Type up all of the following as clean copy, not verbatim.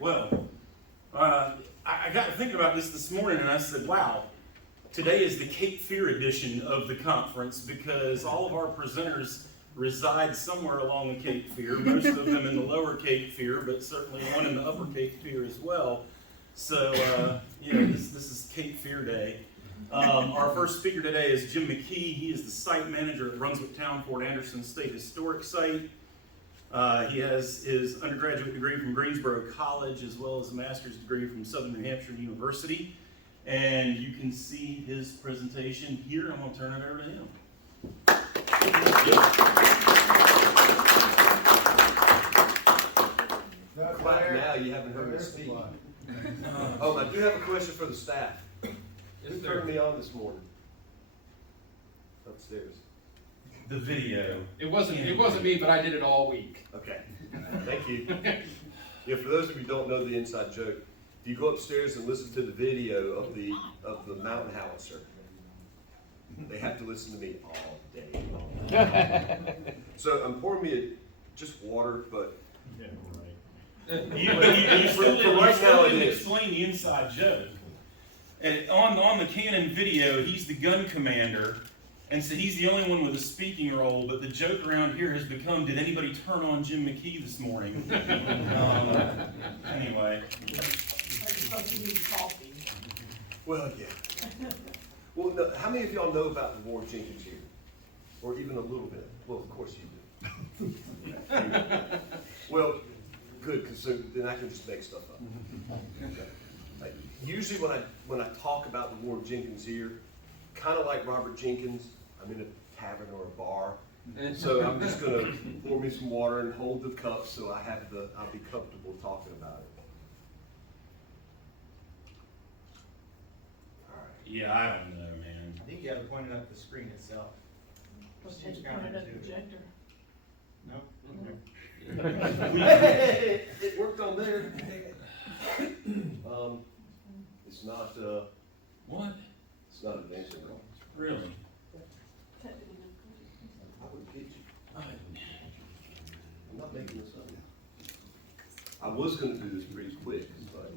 Well, I got to thinking about this morning, and I said, wow, today is the Cape Fear edition of the conference because all of our presenters reside somewhere along the Cape Fear, most of them in the lower Cape Fear, but certainly one in the upper Cape Fear as well. So, this is Cape Fear Day. Our first speaker today is Jim McKee. He is the site manager at Brunswick Town Fort Anderson State Historic Site. He has his undergraduate degree from Greensboro College as well as a master's degree from Southern New Hampshire University. And you can see his presentation here. I'm going to turn it over to him. Clap now, you haven't heard me speak. I do have a question for the staff. Who turned me on this morning? Upstairs. The video. It wasn't me, but I did it all week. Okay, thank you. Yeah, for those of you who don't know the inside joke, if you go upstairs and listen to the video of the mountain howitzer, they have to listen to me all day long. So I'm pouring me just water, but Yeah, right. You still didn't explain the inside joke. And on the Canon video, he's the gun commander, and so he's the only one with a speaking role, but the joke around here has become, did anybody turn on Jim McKee this morning? Anyway. well, yeah. Well, no, how many of y'all know about the War Jenkins here? Or even a little bit? Well, of course you do. Well, good, because then I can just make stuff up. Okay. Usually when I talk about the War Jenkins here, kind of like Robert Jenkins, I'm in a tavern or a bar. So I'm just going to pour me some water and hold the cup so I'll be comfortable talking about it. All right. Yeah, I don't know, man. I think you have to point it up the screen itself. Just point it at the projector. No? It worked on there. It's not, What? it's not advancing at all. Really? I would get you. I'm not making this up. I was gonna do this pretty quick, but.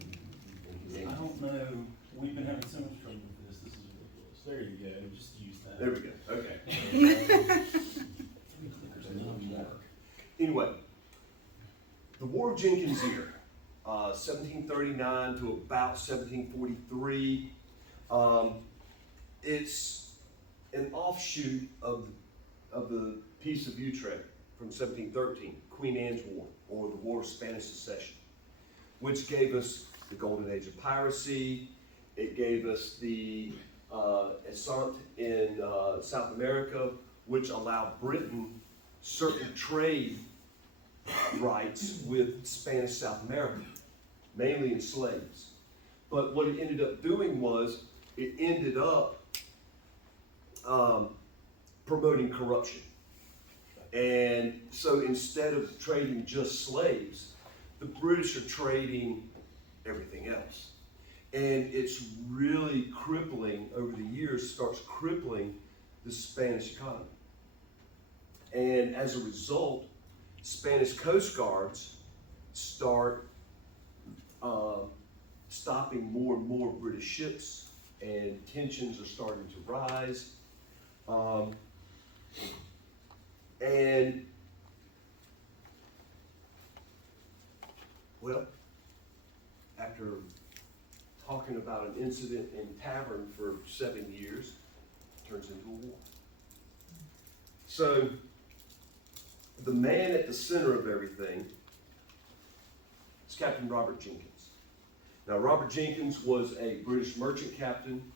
I don't know. We've been having so much trouble with this. This is ridiculous. There you go. Just use that. There we go, okay. There's another mark. Anyway, the War of Jenkins year, 1739 to about 1743. It's an offshoot of the Peace of Utrecht from 1713, Queen Anne's War, or the War of Spanish Succession, which gave us the golden age of piracy. It gave us the assault in South America, which allowed Britain certain trade rights with Spanish South America, mainly in slaves. But what it ended up doing was it ended up promoting corruption. And so instead of trading just slaves, the British are trading everything else. And it's really crippling, over the years, starts crippling the Spanish economy. And as a result, Spanish Coast Guards start stopping more and more British ships, and tensions are starting to rise. And, well, after talking about an incident in tavern for 7 years, it turns into a war. So, the man at the center of everything is Captain Robert Jenkins. Now, Robert Jenkins was a British merchant captain.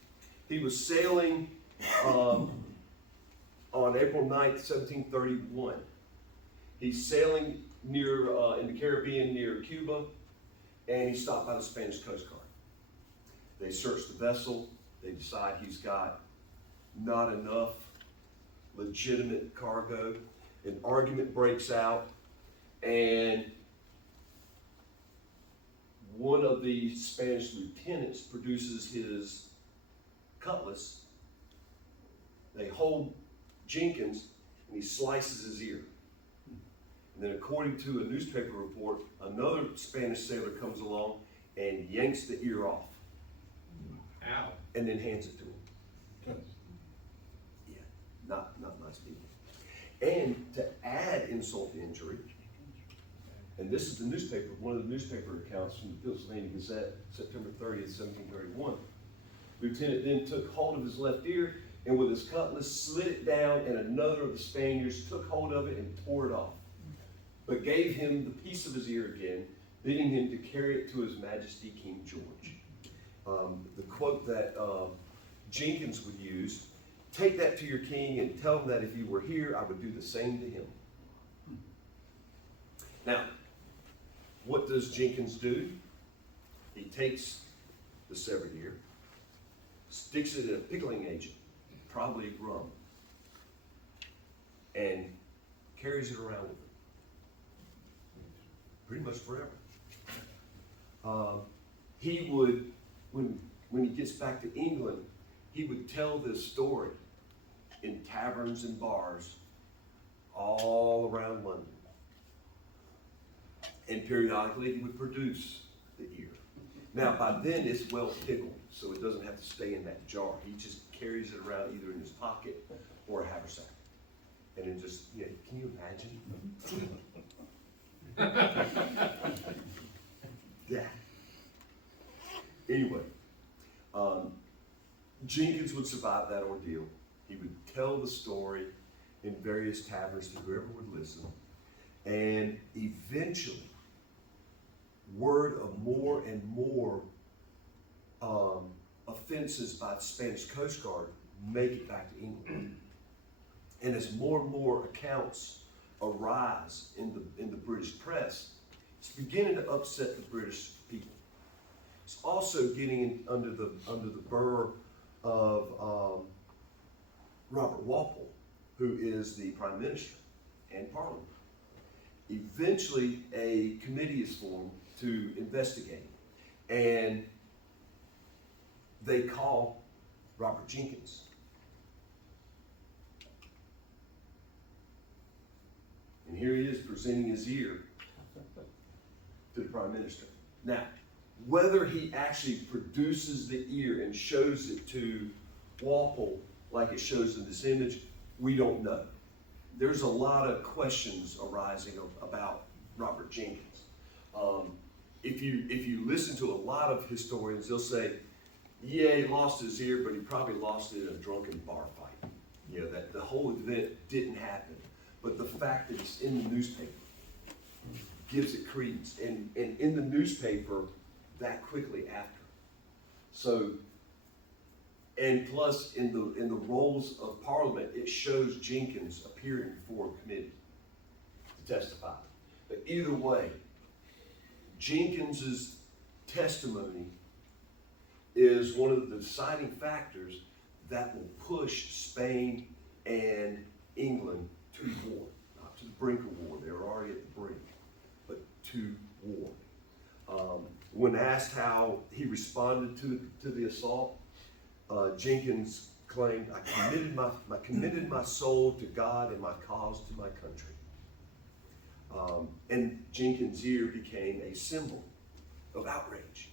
He was sailing on April 9th, 1731. He's sailing near in the Caribbean near Cuba, and he's stopped by the Spanish Coast Guard. They search the vessel. They decide he's got not enough legitimate cargo. An argument breaks out, and one of the Spanish lieutenants produces his cutlass. They hold Jenkins, and he slices his ear. And then according to a newspaper report, another Spanish sailor comes along and yanks the ear off Ow. and then hands it to him. Yeah, not nice people. And to add insult to injury, and this is the newspaper, one of the newspaper accounts from the Pennsylvania Gazette, September 30th, 1731. Lieutenant then took hold of his left ear and with his cutlass slid it down, and another of the Spaniards took hold of it and tore it off, but gave him the piece of his ear again, bidding him to carry it to His Majesty King George. The quote that Jenkins would use, "Take that to your king and tell him that if he were here, I would do the same to him." Now, what does Jenkins do? He takes the severed ear, sticks it in a pickling agent, probably rum, and carries it around with him. Pretty much forever. He would, when he gets back to England, he would tell this story in taverns and bars all around London. And periodically he would produce the ear. Now by then it's well pickled, so it doesn't have to stay in that jar. He just carries it around either in his pocket or a haversack. And then just, yeah, can you imagine? Yeah. Anyway, Jenkins would survive that ordeal. He would tell the story in various taverns to whoever would listen. And eventually, word of more and more offenses by the Spanish Coast Guard make it back to England. And as more and more accounts arise in the British press, it's beginning to upset the British people. It's also getting under the burr of Robert Walpole, who is the Prime Minister and Parliament. Eventually, a committee is formed to investigate, and they call Robert Jenkins. And here he is presenting his ear to the Prime Minister. Now, whether he actually produces the ear and shows it to Walpole like it shows in this image, we don't know. There's a lot of questions arising about Robert Jenkins. If you listen to a lot of historians, they'll say, yeah, he lost his ear, but he probably lost it in a drunken bar fight. You know, that the whole event didn't happen. But the fact that it's in the newspaper gives it credence. And in the newspaper that quickly after. So, and plus in the roles of Parliament, it shows Jenkins appearing before a committee to testify. But either way, Jenkins's testimony is one of the deciding factors that will push Spain and England to war, not to the brink of war. They were already at the brink, but to war. When asked how he responded to the assault, Jenkins claimed, I committed my soul to God and my cause to my country. And Jenkins' ear became a symbol of outrage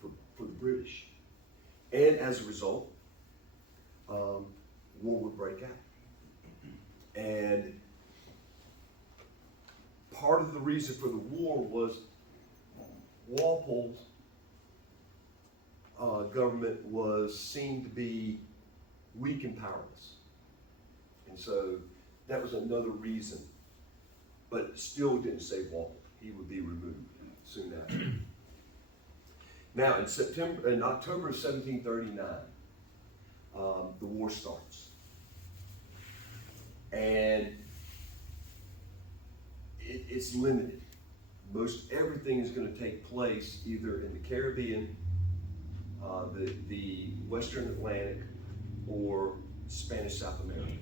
for the British. And as a result, war would break out. And part of the reason for the war was Walpole's government was seen to be weak and powerless. And so that was another reason. But it still didn't save Walpole. He would be removed soon after. Now in October of 1739, the war starts. And it's limited. Most everything is going to take place either in the Caribbean, the Western Atlantic, or Spanish South America.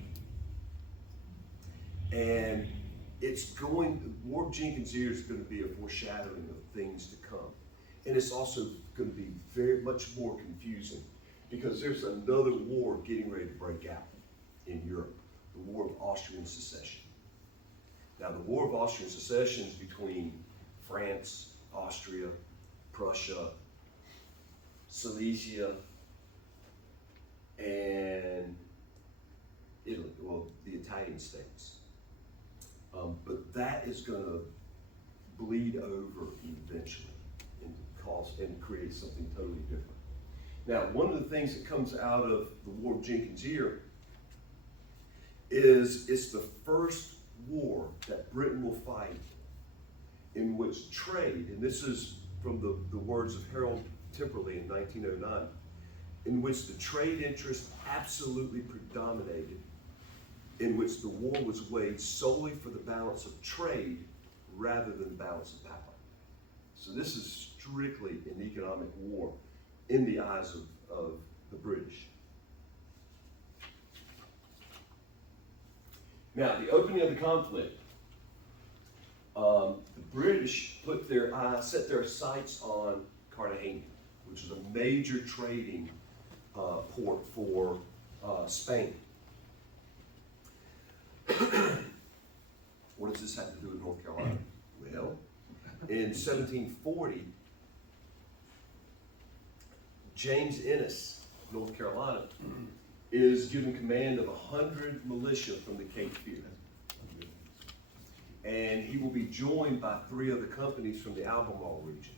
And the War of Jenkins' ear is going to be a foreshadowing of things to come. And it's also going to be very much more confusing because there's another war getting ready to break out in Europe, the War of Austrian Succession. Now, the War of Austrian Succession is between France, Austria, Prussia, Silesia, and Italy, well, the Italian states. But that is going to bleed over eventually and create something totally different. Now, one of the things that comes out of the War of Jenkins' Ear is it's the first war that Britain will fight in which trade, and this is from the words of Harold Timperley in 1909, in which the trade interest absolutely predominated, in which the war was waged solely for the balance of trade rather than the balance of power. So this is strictly an economic war in the eyes of the British. Now, the opening of the conflict, the British set their sights on Cartagena, which is a major trading port for Spain. What does this have to do with North Carolina? Well, in 1740, James Ennis, North Carolina, is given command of 100 militia from the Cape Fear. And he will be joined by 3 other companies from the Albemarle region.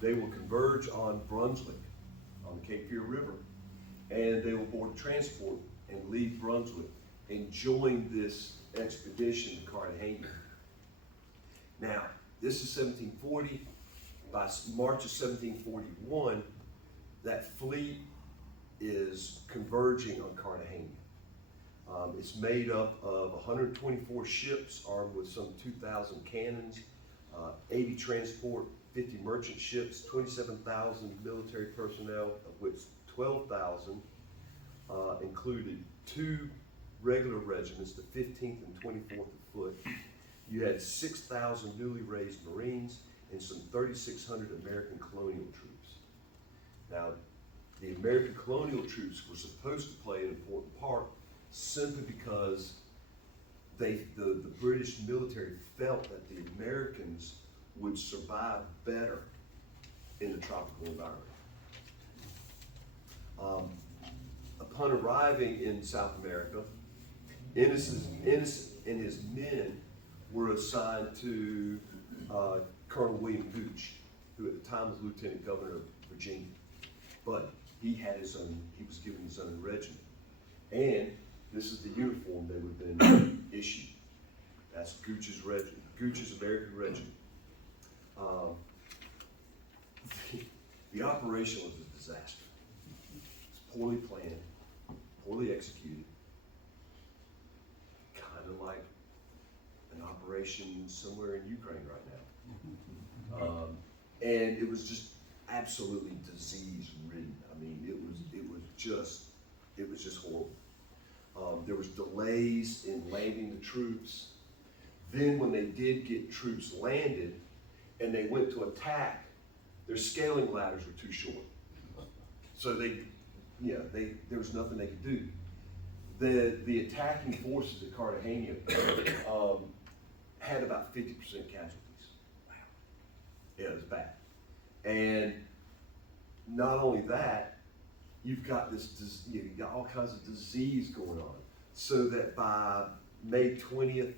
They will converge on Brunswick, on the Cape Fear River, and they will board a transport and leave Brunswick and join this expedition to Cartagena. Now, this is 1740. By March of 1741, that fleet is converging on Cartagena. It's made up of 124 ships armed with some 2,000 cannons, 80 transport, 50 merchant ships, 27,000 military personnel, of which 12,000 included 2 regular regiments, the 15th and 24th of Foot. You had 6,000 newly raised Marines and some 3,600 American colonial troops. Now, the American colonial troops were supposed to play an important part simply because the British military felt that the Americans would survive better in the tropical environment. Upon arriving in South America, Ennis and his men were assigned to Colonel William Gooch, who at the time was Lieutenant Governor of Virginia. But he was given his own regiment. And this is the uniform they would then issue. That's Gooch's regiment, Gooch's American regiment. The operation was a disaster. It's poorly planned, poorly executed, kind of like an operation somewhere in Ukraine right now. And it was just absolutely disease-ridden. I mean, it was just horrible. There was delays in landing the troops. Then when they did get troops landed and they went to attack, their scaling ladders were too short. So there was nothing they could do. The attacking forces at Cartagena had about 50% casualties. Wow. Yeah, it was bad. And not only that, you've got you've got all kinds of disease going on. So that by May 20th,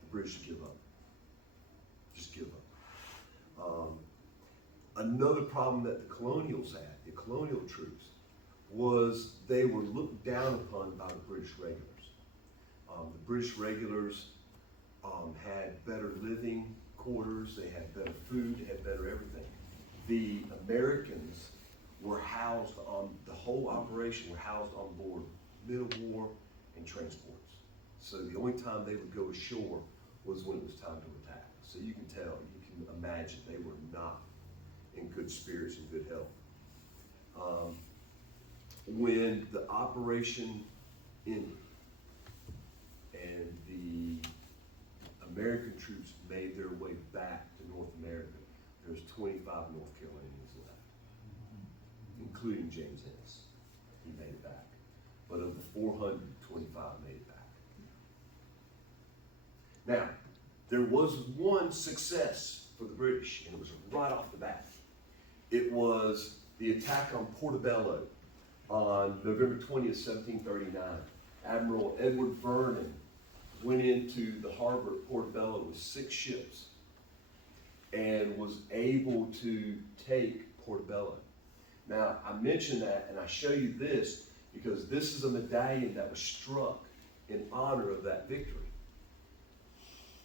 the British give up. Just give up. Another problem that the colonials had, the colonial troops, was they were looked down upon by the British regulars. The British regulars had better living quarters, they had better food, they had better everything. The Americans were housed on, the whole operation were housed on board men of war and transports. So the only time they would go ashore was when it was time to attack. So you can tell, you can imagine they were not in good spirits and good health. When the operation ended and the American troops made their way back to North America, there's 25 North Carolinians left, including James Ennis. He made it back. But of the 400, 25 made it back. Now, there was one success for the British, and it was right off the bat. It was the attack on Portobello on November 20th, 1739. Admiral Edward Vernon went into the harbor at Portobello with 6 ships and was able to take Portobello. Now, I mention that and I show you this because this is a medallion that was struck in honor of that victory.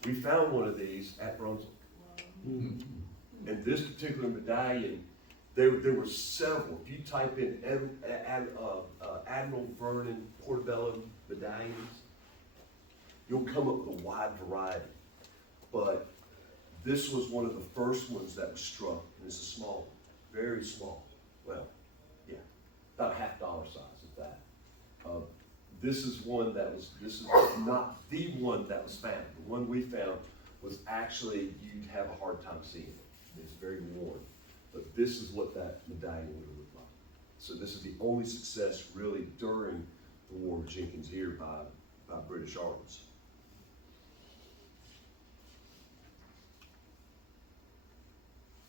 We found one of these at Brunswick. And this particular medallion, there were several. If you type in Admiral Vernon Portobello medallions, you'll come up with a wide variety. But this was one of the first ones that was struck, and it's a small one, very small. Well, yeah, about $50 size at that. This is this is not the one that was found. The one we found was actually, you'd have a hard time seeing it. It's very worn. But this is what that medallion would look like. So this is the only success really during the War of Jenkins here by British arms.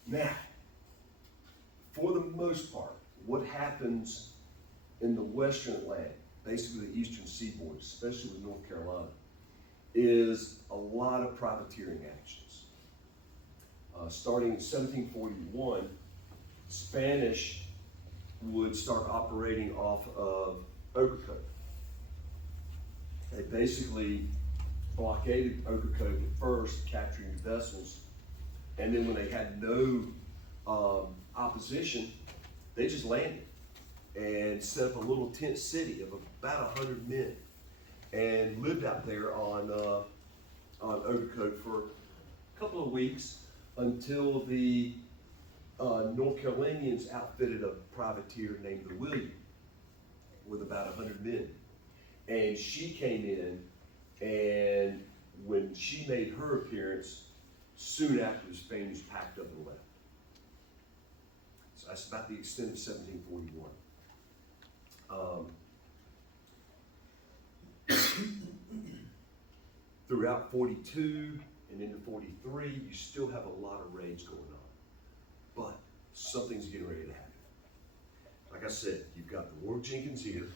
Now, for the most part, what happens in the Western Atlantic, basically the Eastern Seaboard, especially with North Carolina, is a lot of privateering actions. Starting in 1741, Spanish would start operating off of Ocracoke. They basically blockaded Ocracoke at first, capturing vessels, and then when they had no opposition, they just landed and set up a little tent city of about 100 men and lived out there on Ocracoke for a couple of weeks until the North Carolinians outfitted a privateer named the William with about 100 men. And she came in, and when she made her appearance, soon after the Spaniards packed up and left. So that's about the extent of 1741. Throughout 42 and into 43, you still have a lot of raids going on. But something's getting ready to happen. Like I said, you've got the War of Jenkins here,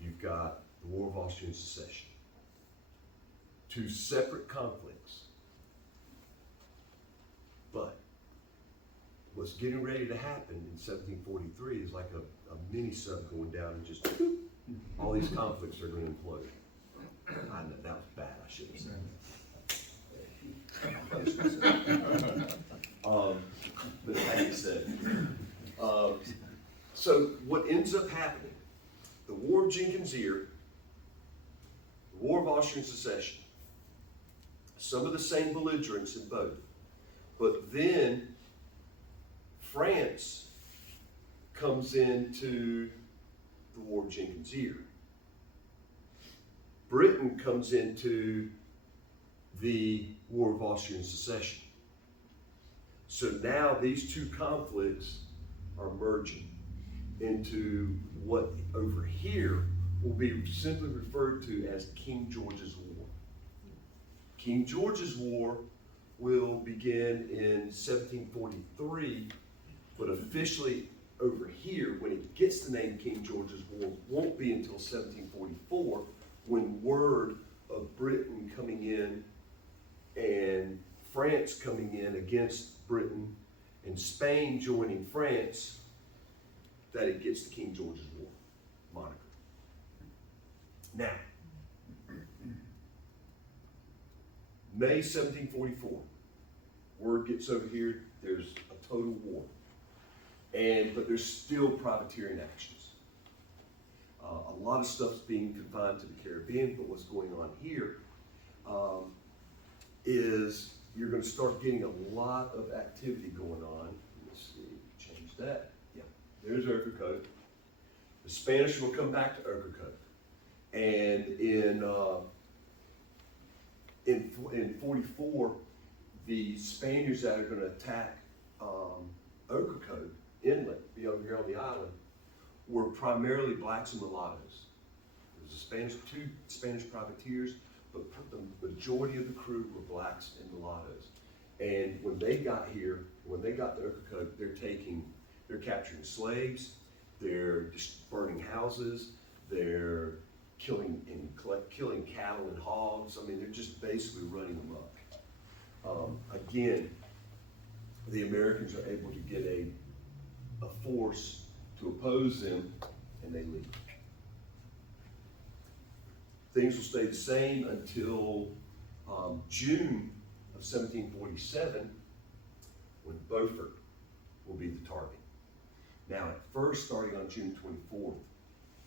you've got the War of Austrian Succession. 2 separate conflicts. But what's getting ready to happen in 1743 is like a mini sun going down and just all these conflicts are going to implode. I know that was bad. I should have said that. But like you said, so what ends up happening? The War of Jenkins here, the War of Austrian Succession. Some of the same belligerents in both, but then France comes into the War of Jenkins here. Britain comes into the War of Austrian Succession. So now these 2 conflicts are merging into what over here will be simply referred to as King George's War. King George's War will begin in 1743, but officially over here, when it gets the name King George's War, won't be until 1744, when word of Britain coming in and France coming in against Britain and Spain joining France, that it gets the King George's War moniker. Now, May 1744, word gets over here, there's a total war. But there's still privateering actions. A lot of stuff's being confined to the Caribbean, but what's going on here is you're going to start getting a lot of activity going on. Let's see, change that. Yeah, there's Ocracoke. The Spanish will come back to Ocracoke. And in 44, the Spaniards that are going to attack Ocracoke Inlet, be over here on the island, were primarily blacks and mulattoes. There was 2 Spanish privateers, but the majority of the crew were blacks and mulattoes. And when they got here, when they got to Ocracoke, they're capturing slaves, they're just burning houses, they're killing cattle and hogs. I mean, they're just basically running amok. Again, the Americans are able to get a force to oppose them, and they leave. Things will stay the same until June of 1747, when Beaufort will be the target. Now, at first, starting on June 24th,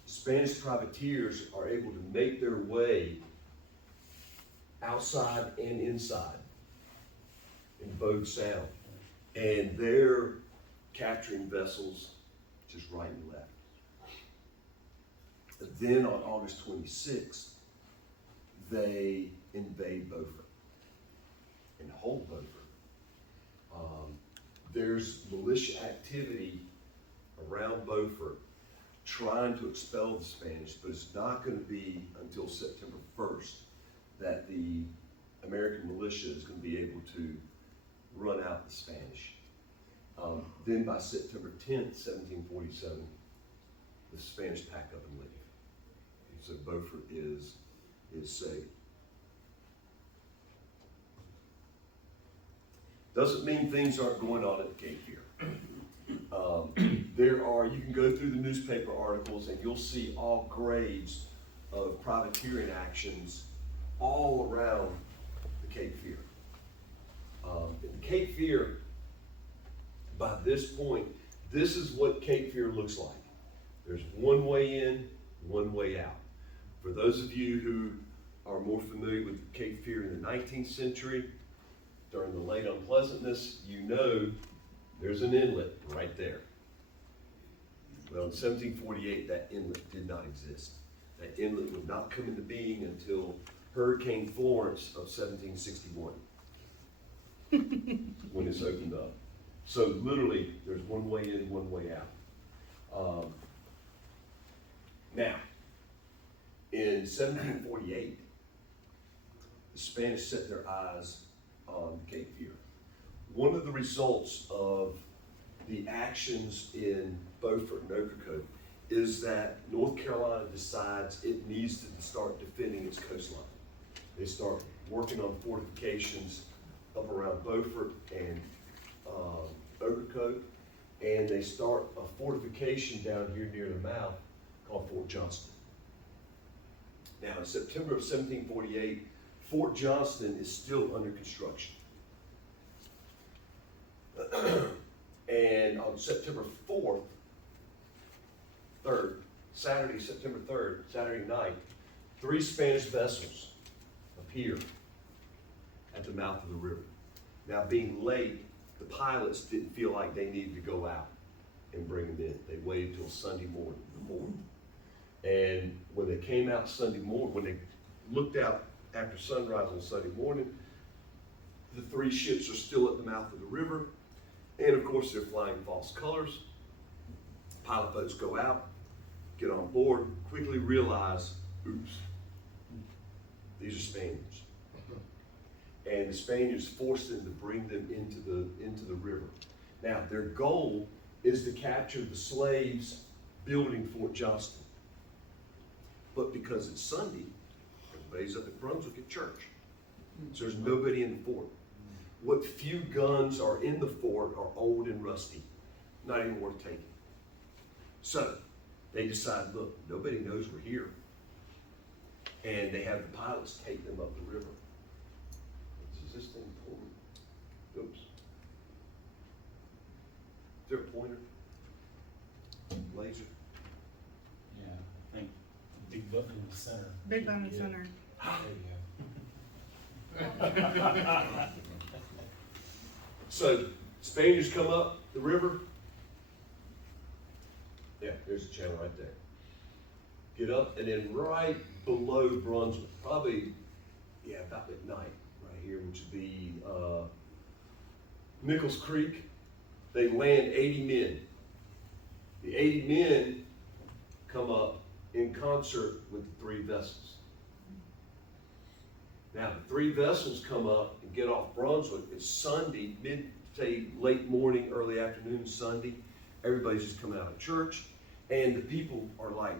Spanish privateers are able to make their way outside and inside in Bogue Sound, and they're capturing vessels just right and left. Then on August 26th, they invade Beaufort and hold Beaufort. There's militia activity around Beaufort trying to expel the Spanish, but it's not going to be until September 1st that the American militia is going to be able to run out the Spanish. Then by September 10th, 1747, the Spanish pack up and leave. And so Beaufort is saved. Doesn't mean things aren't going on at the Cape Fear. You can go through the newspaper articles and you'll see all grades of privateering actions all around the Cape Fear. The Cape Fear, by this point, this is what Cape Fear looks like. There's one way in, one way out. For those of you who are more familiar with Cape Fear in the 19th century, during the late unpleasantness, you know there's an inlet right there. Well, in 1748, that inlet did not exist. That inlet would not come into being until Hurricane Florence of 1761, when it's opened up. So literally, there's one way in, one way out. Now, in 1748, the Spanish set their eyes on Cape Fear. One of the results of the actions in Beaufort and Ocracoke is that North Carolina decides it needs to start defending its coastline. They start working on fortifications up around Beaufort and Ocracoke, and they start a fortification down here near the mouth called Fort Johnston. Now, in September of 1748, Fort Johnston is still under construction. And on September Saturday night, 3 Spanish vessels appear at the mouth of the river. Now, being late, the pilots didn't feel like they needed to go out and bring them in. They waited till Sunday morning. And when they came out Sunday morning, when they looked out after sunrise on Sunday morning, the 3 ships are still at the mouth of the river. And of course, they're flying false colors. Pilot boats go out, get on board, quickly realize, oops, these are Spaniards. And the Spaniards forced them to bring them into the river. Now, their goal is to capture the slaves building Fort Johnston. But because it's Sunday, everybody's up at Brunswick at church. So there's nobody in the fort. What few guns are in the fort are old and rusty, not even worth taking. So they decide, look, nobody knows we're here. And they have the pilots take them up the river. Is this thing pulling? Oops. Is there a pointer? Laser? Yeah, I think big button in the center. Big button in the center. There you go. So Spaniards come up the river. Yeah, there's a channel right there. Get up, and then right below Brunswick, probably, about at night, right here, which would be Nichols Creek, they land 80 men. The 80 men come up in concert with the 3 vessels. Now, the three vessels come up and get off Brunswick. It's Sunday, say late morning, early afternoon, Sunday. Everybody's just coming out of church. And the people are like,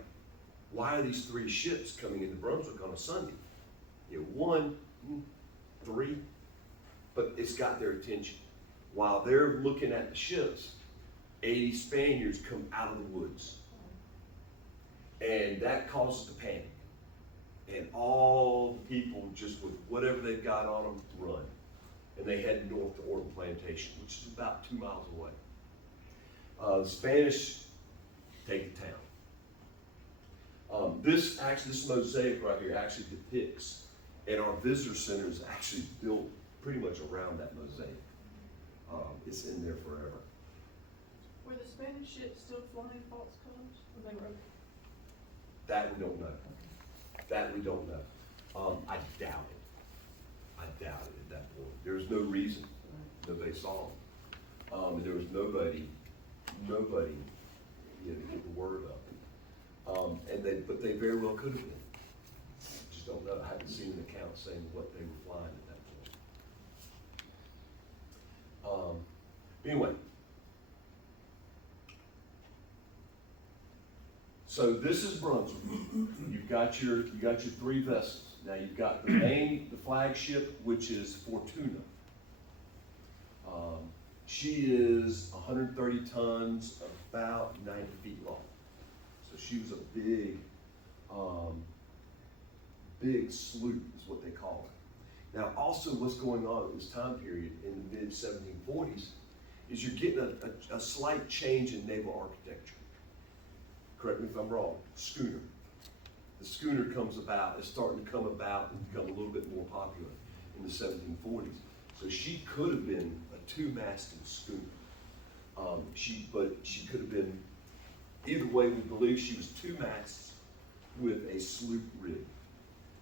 why are these three ships coming into Brunswick on a Sunday? You know, one, three, but it's got their attention. While they're looking at the ships, 80 Spaniards come out of the woods. And that causes the panic. And all the people, just with whatever they've got on them, run. And they head north to Orton Plantation, which is about 2 miles away. The Spanish take the town. This mosaic right here actually depicts, and our visitor center is actually built pretty much around that mosaic. It's in there forever. Were the Spanish ships still flying false colors when they wrote? That we don't know. That we don't know. I doubt it. I doubt it at that point. There was no reason. Nobody saw them. There was nobody, you know, to get the word up. But they very well could have been. Just don't know. I haven't seen an account saying what they were flying at that point. Anyway. So this is Brunswick. You've got your three vessels. Now you've got the flagship, which is Fortuna. She is 130 tons, about 90 feet long. So she was a big sloop is what they call it. Now also what's going on in this time period in the mid 1740s is you're getting a slight change in naval architecture. Correct me if I'm wrong, schooner. The schooner comes about, is starting to come about and become a little bit more popular in the 1740s. So she could have been a two-masted schooner. But she could have been, either way, we believe she was two masts with a sloop rig.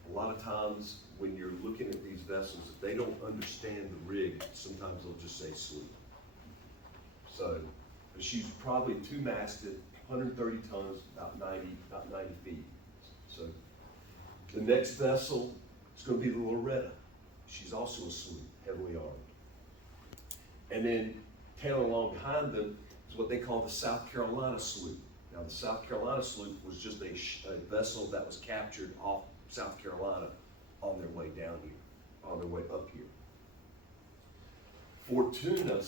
A lot of times when you're looking at these vessels, if they don't understand the rig, sometimes they'll just say sloop. So, but she's probably two-masted, 130 tons, about 90 feet. So the next vessel is going to be the Loretta. She's also a sloop, heavily armed. And then tailing along behind them is what they call the South Carolina sloop. Now the South Carolina sloop was just a vessel that was captured off South Carolina on their way down here, on their way up here. Fortuna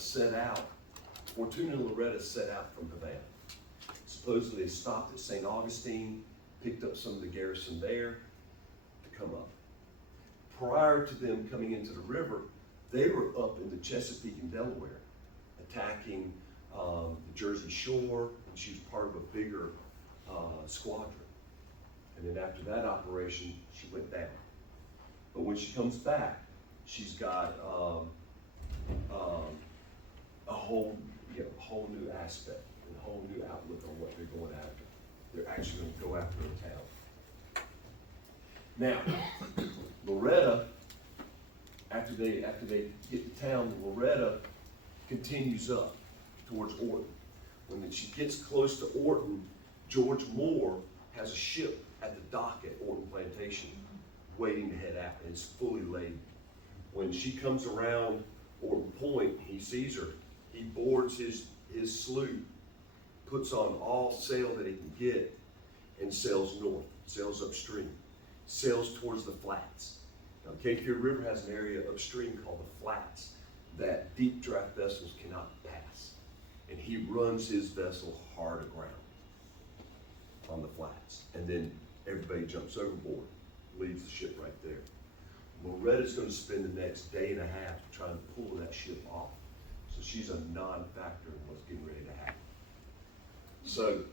and Loretta set out from Havana. Supposedly they stopped at St. Augustine, picked up some of the garrison there to come up. Prior to them coming into the river, they were up in the Chesapeake and Delaware, attacking the Jersey Shore, and she was part of a bigger squadron. And then after that operation, she went down. But when she comes back, she's got a whole new aspect, and a whole new outlook on what they're going after. They're actually going to go after a town. Now, Loretta, after they get to town, Loretta continues up towards Orton. When she gets close to Orton, George Moore has a ship at the dock at Orton Plantation waiting to head out, and it's fully laden. When she comes around Orton Point, he sees her. He boards his sloop, puts on all sail that he can get, and sails north, sails upstream, sails towards the flats. Now, Cape Fear River has an area upstream called the flats that deep draft vessels cannot pass. And he runs his vessel hard aground on the flats. And then everybody jumps overboard, leaves the ship right there. Loretta's going to spend the next day and a half trying to pull that ship off. So she's a non-factor in what's getting ready to happen. So,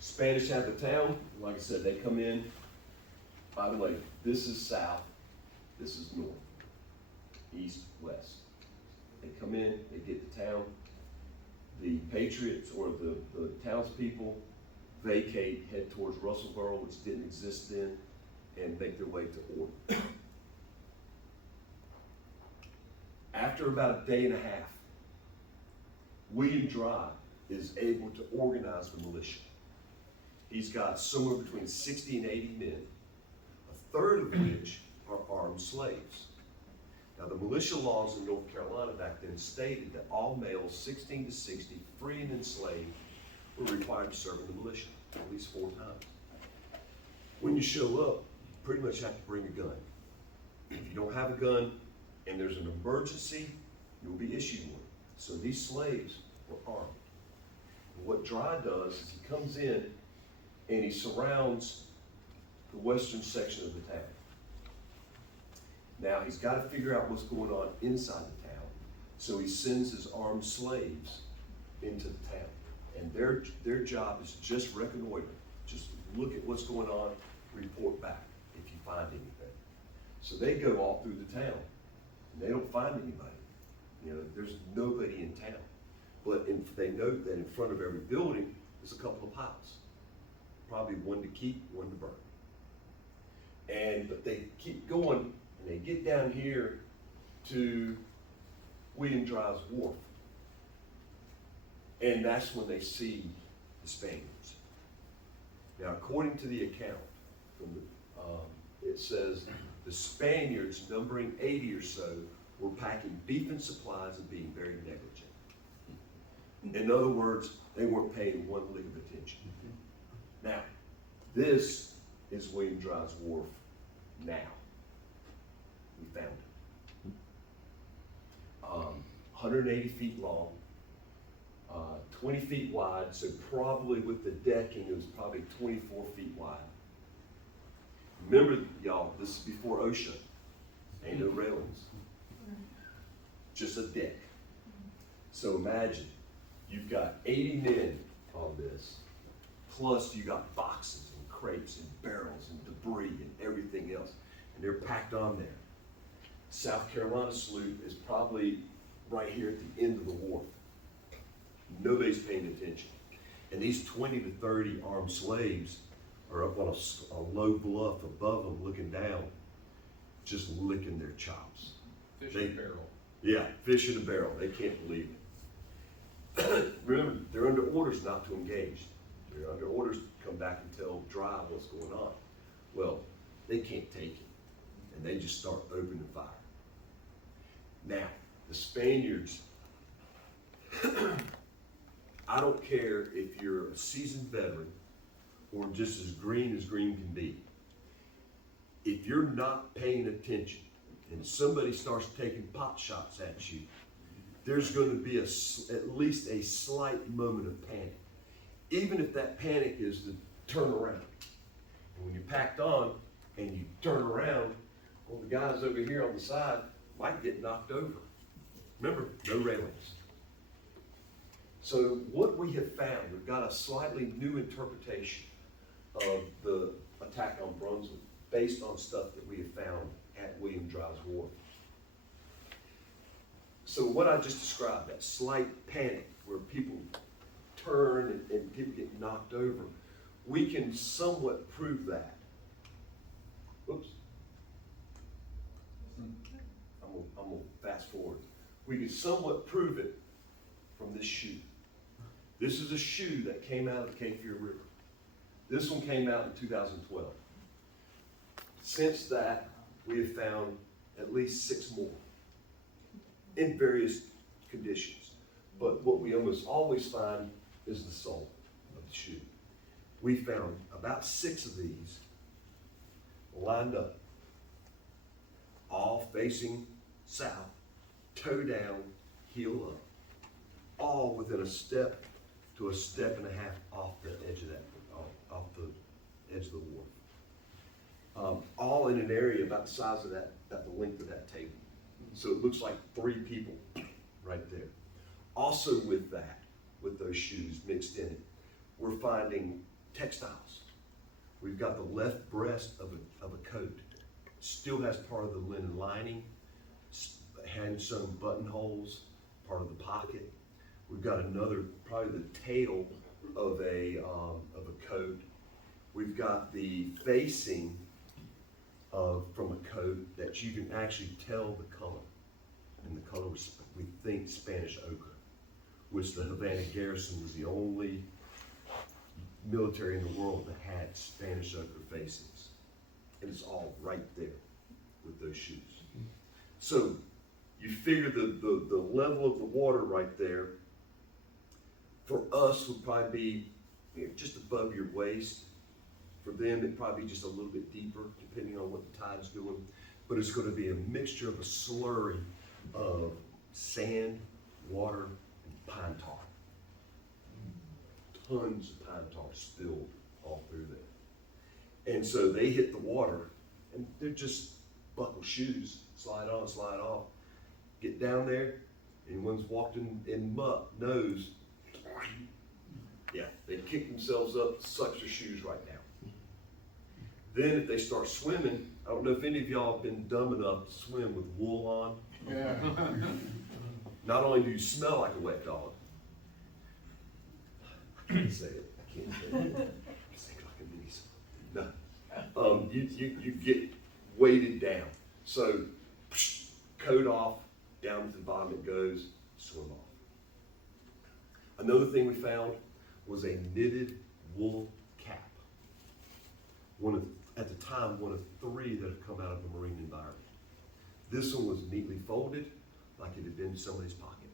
Spanish have the town. Like I said, they come in. By the way, this is south, this is north, east, west. They come in, they get the town. The patriots or the townspeople vacate, head towards Russellboro, which didn't exist then, and make their way to Orton. After about a day and a half, William Dry is able to organize the militia. He's got somewhere between 60 and 80 men, a third of which armed slaves. Now, the militia laws in North Carolina back then stated that all males 16 to 60, free and enslaved, were required to serve in the militia at least 4 times. When you show up, you pretty much have to bring a gun. If you don't have a gun and there's an emergency, you'll be issued one. So these slaves were armed. And what Dry does is he comes in and he surrounds the western section of the town. Now, he's got to figure out what's going on inside the town, so he sends his armed slaves into the town. And their job is just reconnoiter, just look at what's going on, report back if you find anything. So they go all through the town, and they don't find anybody. You know, there's nobody in town. But they note that in front of every building, there's a couple of piles. Probably one to keep, one to burn. But they keep going, and they get down here to William Dry's Wharf. And that's when they see the Spaniards. Now, according to the account, it says the Spaniards, numbering 80 or so, were packing beef and supplies and being very negligent. In other words, they weren't paying one lick of attention. Now, this is William Dry's Wharf now. We found it. 180 feet long, 20 feet wide, so probably with the decking, it was probably 24 feet wide. Remember, y'all, this is before OSHA. Ain't no railings. Just a deck. So imagine, you've got 80 men on this, plus you got boxes and crates and barrels and debris and everything else, and they're packed on there. South Carolina sloop is probably right here at the end of the wharf. Nobody's paying attention. And these 20 to 30 armed slaves are up on a low bluff above them looking down, just licking their chops. Fish in a barrel. Yeah, fish in a barrel. They can't believe it. Remember, they're under orders not to engage. They're under orders to come back and tell Dry what's going on. Well, they can't take it, and they just start opening fire. Now, the Spaniards, I don't care if you're a seasoned veteran or just as green can be. If you're not paying attention and somebody starts taking pot shots at you, there's going to be at least a slight moment of panic. Even if that panic is to turn around. And when you're packed on and you turn around, well, the guys over here on the side might get knocked over. Remember, no railings. So what we have found, we've got a slightly new interpretation of the attack on Brunswick based on stuff that we have found at William Dry's Wharf. So what I just described, that slight panic where people turn and people get knocked over, we can somewhat prove that. Oops. I'm gonna fast forward. We can somewhat prove it from this shoe. This is a shoe that came out of the Cape Fear River. This one came out in 2012. Since that, we have found at least 6 more in various conditions. But what we almost always find is the sole of the shoe. We found about 6 of these lined up, all facing south, toe down, heel up, all within a step to a step and a half off the edge of the edge of the wharf. All in an area about the size of that, about the length of that table. So it looks like 3 people right there. Also with that, with those shoes mixed in it, we're finding textiles. We've got the left breast of a coat. Still has part of the linen lining, hand-sewn buttonholes, part of the pocket. We've got another, probably the tail of a coat. We've got the facing from a coat that you can actually tell the color. And the color was, we think, Spanish ochre, which the Havana garrison was the only military in the world that had Spanish ochre facings. And it's all right there. with those shoes. So you figure the level of the water right there for us would probably be, you know, just above your waist. For them, it'd probably be just a little bit deeper, depending on what the tide's doing. But it's going to be a mixture of a slurry of sand, water, and pine tar. Tons of pine tar spilled all through there. And so they hit the water, and they're just buckle shoes, slide on, slide off. Get down there, anyone's walked in muck knows, yeah, they kick themselves up, sucks their shoes right now. Then if they start swimming, I don't know if any of y'all have been dumb enough to swim with wool on. Yeah. Not only do you smell like a wet dog, I can't say it, I can't say it. I think like a mini. No, you get weighted down. So, coat off, down to the bottom it goes, swim off. Another thing we found was a knitted wool cap. At the time, one of 3 that have come out of the marine environment. This one was neatly folded, like it had been in somebody's pocket.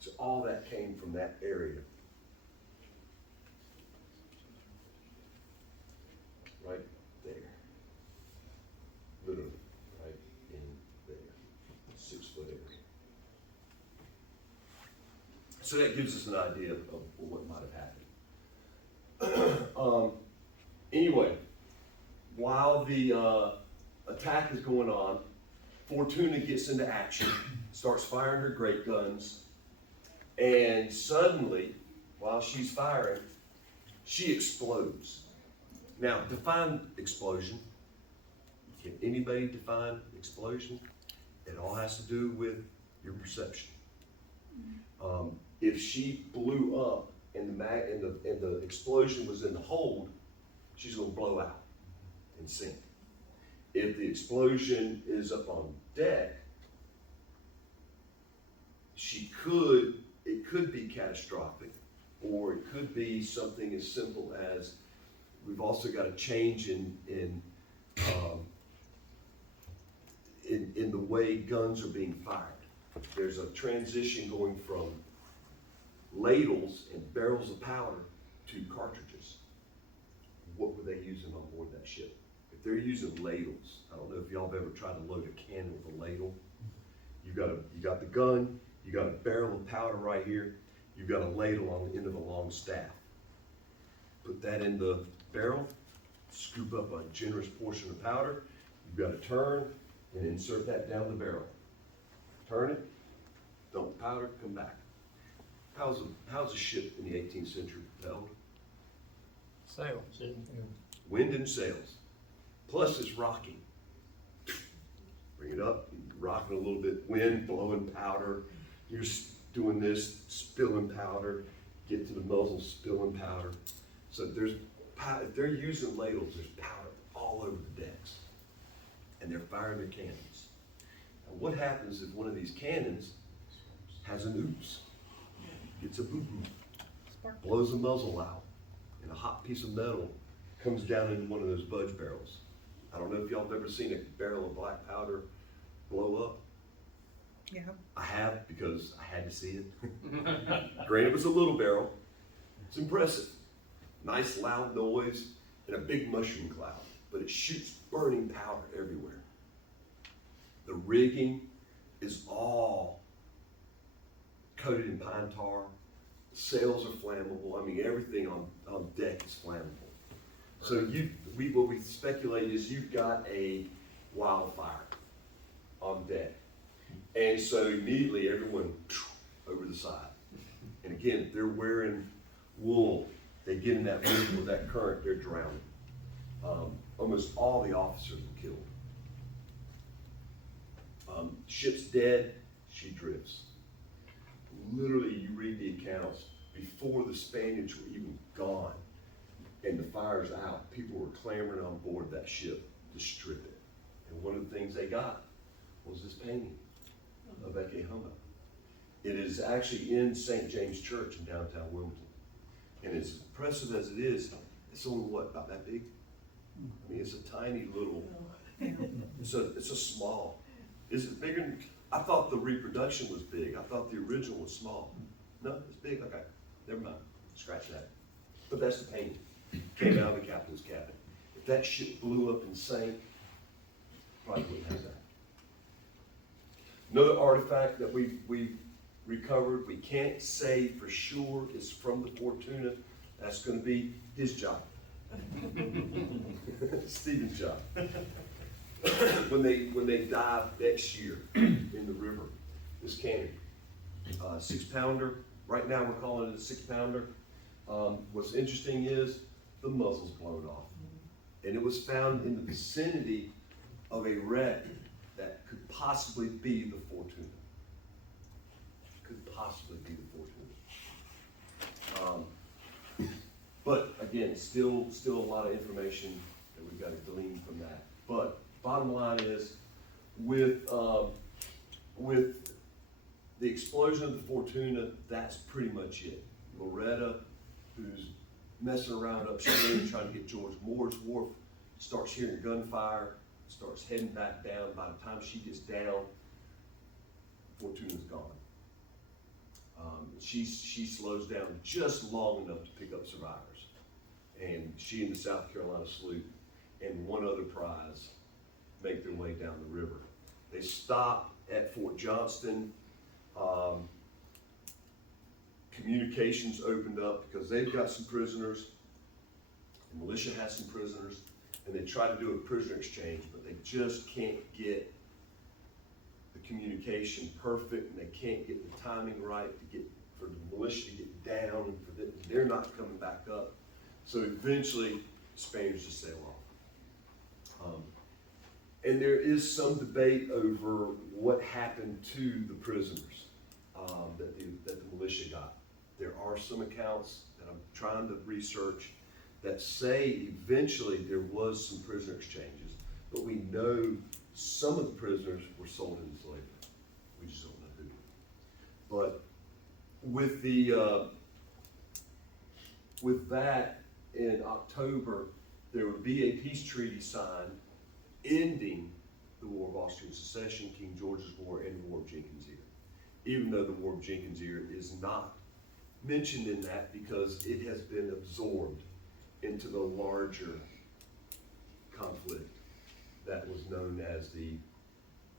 So all that came from that area. Right there. Literally, right in there. 6-foot area. So that gives us an idea of what might have happened. Anyway, while the attack is going on, Fortuna gets into action, starts firing her great guns, and suddenly, while she's firing, she explodes. Now, define explosion. Can anybody define explosion? It all has to do with your perception. If she blew up and the explosion was in the hold, she's going to blow out and sink. If the explosion is up on deck, it could be catastrophic, or it could be something as simple as we've also got a change in the way guns are being fired. There's a transition going from ladles and barrels of powder to cartridges. What were they using on board that ship? If they're using ladles, I don't know if y'all have ever tried to load a cannon with a ladle. You got the gun, you got a barrel of powder right here, you've got a ladle on the end of a long staff. Put that in the barrel, scoop up a generous portion of powder, you've got to turn and insert that down the barrel. Turn it, dump the powder, come back. How's a ship in the 18th century propelled? Sail. Wind and sails. Plus it's rocking. Bring it up, rocking a little bit, wind, blowing powder. You're doing this, spilling powder. Get to the muzzle, spilling powder. So if they're using ladles, there's powder all over the decks. And they're firing their cannons. Now what happens if one of these cannons has an oops? Gets a boo-boo, blows the muzzle out, and a hot piece of metal comes down into one of those budge barrels. I don't know if y'all have ever seen a barrel of black powder blow up. Yeah. I have, because I had to see it. Granted, it was a little barrel. It's impressive. Nice loud noise and a big mushroom cloud, but it shoots burning powder everywhere. The rigging is all coated in pine tar. The sails are flammable. I mean, everything on deck is flammable. So what we speculate is you've got a wildfire on deck. And so immediately everyone over the side. And again, if they're wearing wool, they get in that wind with that current, they're drowning. Almost all the officers were killed. Ship's dead, she drifts. Literally, you read the accounts, before the Spaniards were even gone and the fire's out, people were clamoring on board that ship to strip it. And one of the things they got was this painting of Eke Humba. It is actually in St. James Church in downtown Wilmington. And as impressive as it is, it's only what, about that big? I mean, it's a tiny little It's a small. Is it bigger than, I thought the reproduction was big. I thought the original was small. No, it's big, okay, never mind, scratch that. But that's the painting, came out of the captain's cabin. If that ship blew up and sank, probably wouldn't have that. Another artifact that we recovered, we can't say for sure it's from the Fortuna. That's gonna be his job. Stephen's job. When they dive next year in the river, this cannon, 6-pounder, right now we're calling it a 6-pounder. What's interesting is the muzzle's blown off. And it was found in the vicinity of a wreck that could possibly be the Fortuna. Could possibly be the Fortuna. But again, still a lot of information that we've got to glean from that. But bottom line is, with the explosion of the Fortuna, that's pretty much it. Loretta, who's messing around upstream trying to get George Moore's wharf, starts hearing gunfire, starts heading back down. By the time she gets down, Fortuna's gone. She slows down just long enough to pick up survivors. And she and the South Carolina sloop and one other prize make their way down the river. They stop at Fort Johnston. Communications opened up because they've got some prisoners, the militia has some prisoners, and they try to do a prisoner exchange, but they just can't get the communication perfect, and they can't get the timing right for the militia to get down, and for them, they're not coming back up. So eventually, the Spaniards just sail off. And there is some debate over what happened to the prisoners that the militia got. There are some accounts that I'm trying to research that say eventually there was some prisoner exchanges, but we know some of the prisoners were sold into slavery. We just don't know who. But with that, in October, there would be a peace treaty signed ending the War of Austrian Succession, King George's War, and the War of Jenkins' Ear. Even though the War of Jenkins' Ear is not mentioned in that because it has been absorbed into the larger conflict that was known as the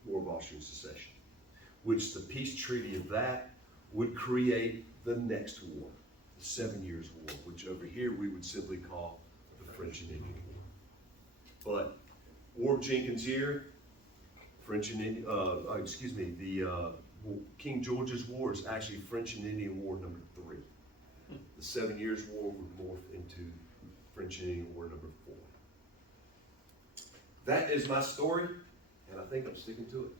War of Austrian Succession, which the peace treaty of that would create the next war, the 7 Years' War, which over here we would simply call the French and Indian War. But War of Jenkins' Ear, French and Indian, the King George's War is actually French and Indian War number 3. The 7 Years' War would morph into French and Indian War number 4. That is my story, and I think I'm sticking to it.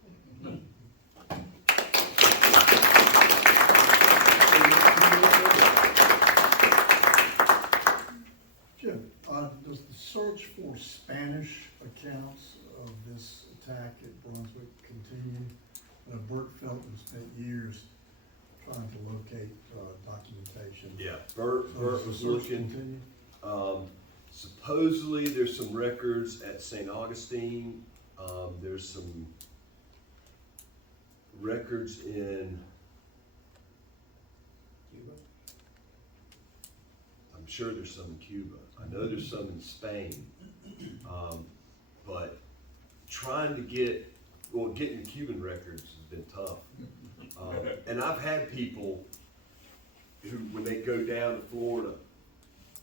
Jim, does the search for Spanish accounts of this attack at Brunswick continue? Bert Felton spent years trying to locate documentation. Yeah, Bert So does the was search looking. continue? Supposedly, there's some records at St. Augustine. There's some records in, Cuba? I'm sure there's some in Cuba. I know there's some in Spain. But trying to getting the Cuban records has been tough. And I've had people who, when they go down to Florida,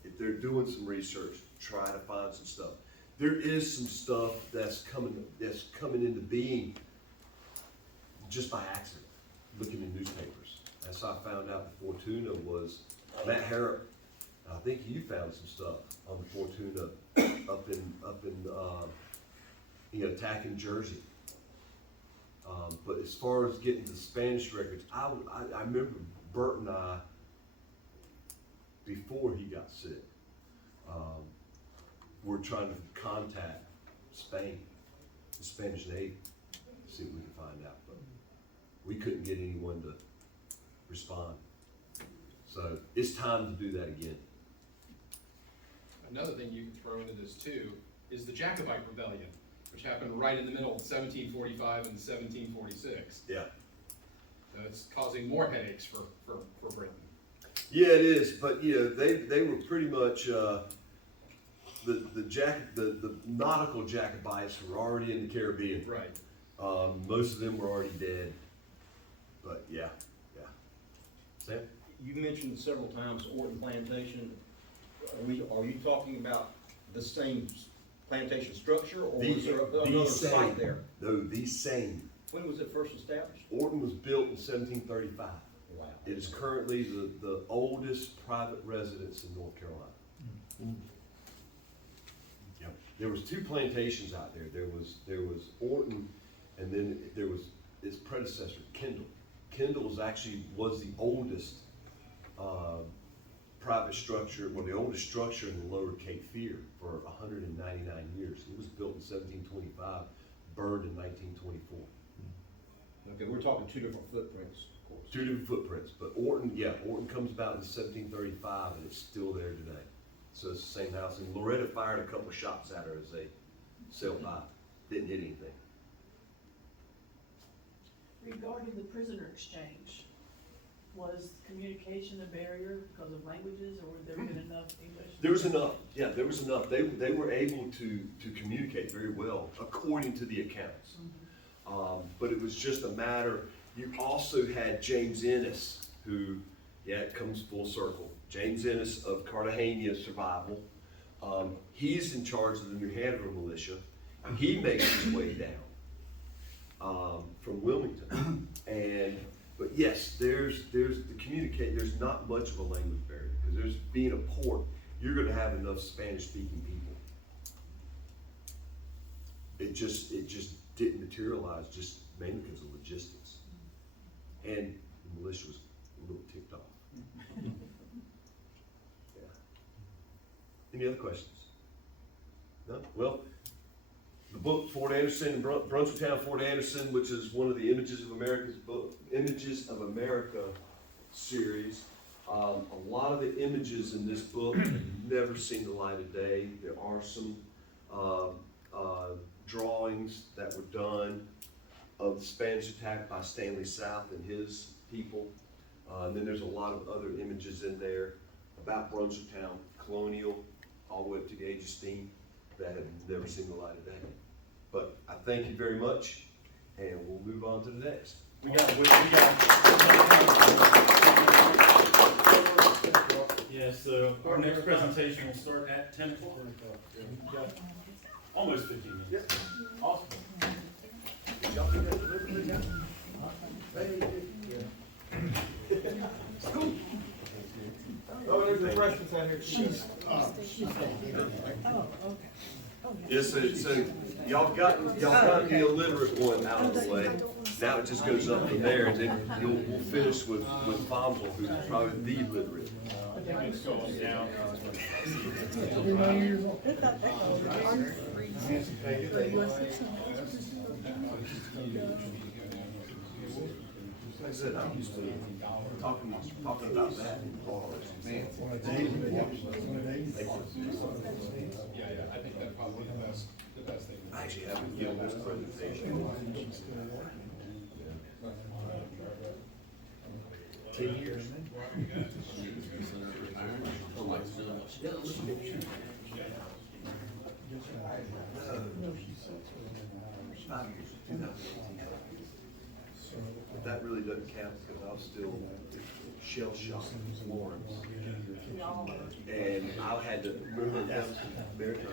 if they're doing some research, try to find some stuff. There is some stuff that's coming into being just by accident, looking in newspapers. That's how I found out the Fortuna was Matt Harrop. I think you found some stuff on the Fortuna up in attacking Jersey. But as far as getting the Spanish records, I remember Bert and I, before he got sick, were trying to contact Spain, the Spanish Navy, to see if we could find out. But we couldn't get anyone to respond. So it's time to do that again. Another thing you can throw into this too is the Jacobite Rebellion. which happened right in the middle of 1745 and 1746. Yeah. So it's causing more headaches for Britain. Yeah, it is, but you know, they were pretty much, the nautical Jacobites were already in the Caribbean. Right. Most of them were already dead, but yeah. Sam? You mentioned several times Orton Plantation. Are you talking about the same plantation structure, or was there another site there? No, the same. When was it first established? Orton was built in 1735. Wow. It is currently the oldest private residence in North Carolina. Yep. There was two plantations out there. There was Orton, and then there was its predecessor, Kendall. Kendall was the oldest private structure, well, the oldest structure in the Lower Cape Fear for 199 years. It was built in 1725, burned in 1924. Okay, we're talking two different footprints, of course. Two different footprints, but Orton comes about in 1735, and it's still there today. So it's the same house, and Loretta fired a couple shots at her as they sailed by. Didn't hit anything. Regarding the prisoner exchange, was communication a barrier because of languages, or would there have been enough English? There was enough, yeah, there was enough. They were able to communicate very well, according to the accounts. But it was just a matter, you also had James Ennis, who, yeah, it comes full circle. James Ennis of Cartagena Survival. He's in charge of the New Hanover militia, and he makes his way down from Wilmington. But yes, there's not much of a language barrier, because there's, being a port, you're gonna have enough Spanish-speaking people. It just didn't materialize, just mainly because of logistics. And the militia was a little ticked off. Yeah. Any other questions? No? Well, the book Fort Anderson, Brunswick Town, Fort Anderson, which is one of the Images of America series. A lot of the images in this book have never seen the light of day. There are some drawings that were done of the Spanish attack by Stanley South and his people. And then there's a lot of other images in there about Brunswick Town, colonial, all the way up to the age of steam, that have never seen the light of day. But I thank you very much, and we'll move on to the next. Yeah, so our next presentation will start at 10 o'clock. Almost 15 minutes. Yep. Awesome. Oh, there's refreshments out here. Yes, so y'all got the illiterate one out of the way. Now it just goes up from there, and then we'll finish with Fonville, who's probably the literate. Like I said, I'm used to talking about that in bars. Yeah, I think that's probably the best thing. I actually haven't given this presentation. 10 years. Five years, 2018. But that really doesn't count because I was still shell shocked in Florence. And I had to remember that was American.